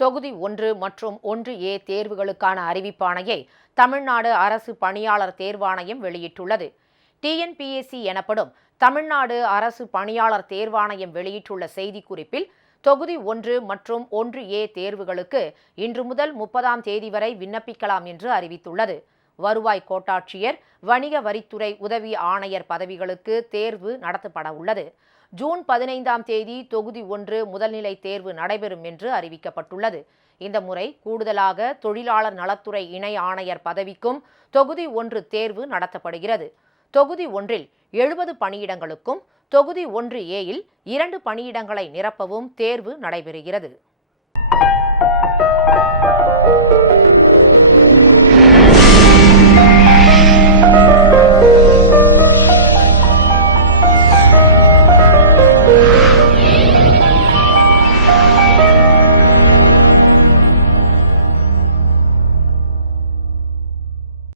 தொகுதி 1 மற்றும் 1A தேர்வுகளுக்கான அறிவிப்பாணையை தமிழ்நாடு அரசு பணியாளர் தேர்வாணையம் வெளியிட்டுள்ளது. டிஎன்பிஎஸ்சி எனப்படும் தமிழ்நாடு அரசு பணியாளர் தேர்வாணையம் வெளியிட்டுள்ள செய்திக்குறிப்பில், தொகுதி 1 மற்றும் 1A தேர்வுகளுக்கு இன்று முதல் 30ஆம் தேதி வரை விண்ணப்பிக்கலாம் என்று அறிவித்துள்ளது. வருவாய் கோட்டாட்சியர், வணிக வரித்துறை உதவி ஆணையர் பதவிகளுக்கு தேர்வு நடத்தப்பட உள்ளது. ஜூன் 15ஆம் தேதி தொகுதி 1 முதல்நிலை தேர்வு நடைபெறும் என்று அறிவிக்கப்பட்டுள்ளது. இந்த முறை கூடுதலாக தொழிலாளர் நலத்துறை இணை ஆணையர் பதவிக்கும் தொகுதி 1 தேர்வு நடத்தப்படுகிறது. தொகுதி 1இல் 70 பணியிடங்களுக்கும் தொகுதி 1Aயில் 2 பணியிடங்களை நிரப்பவும் தேர்வு நடைபெறுகிறது.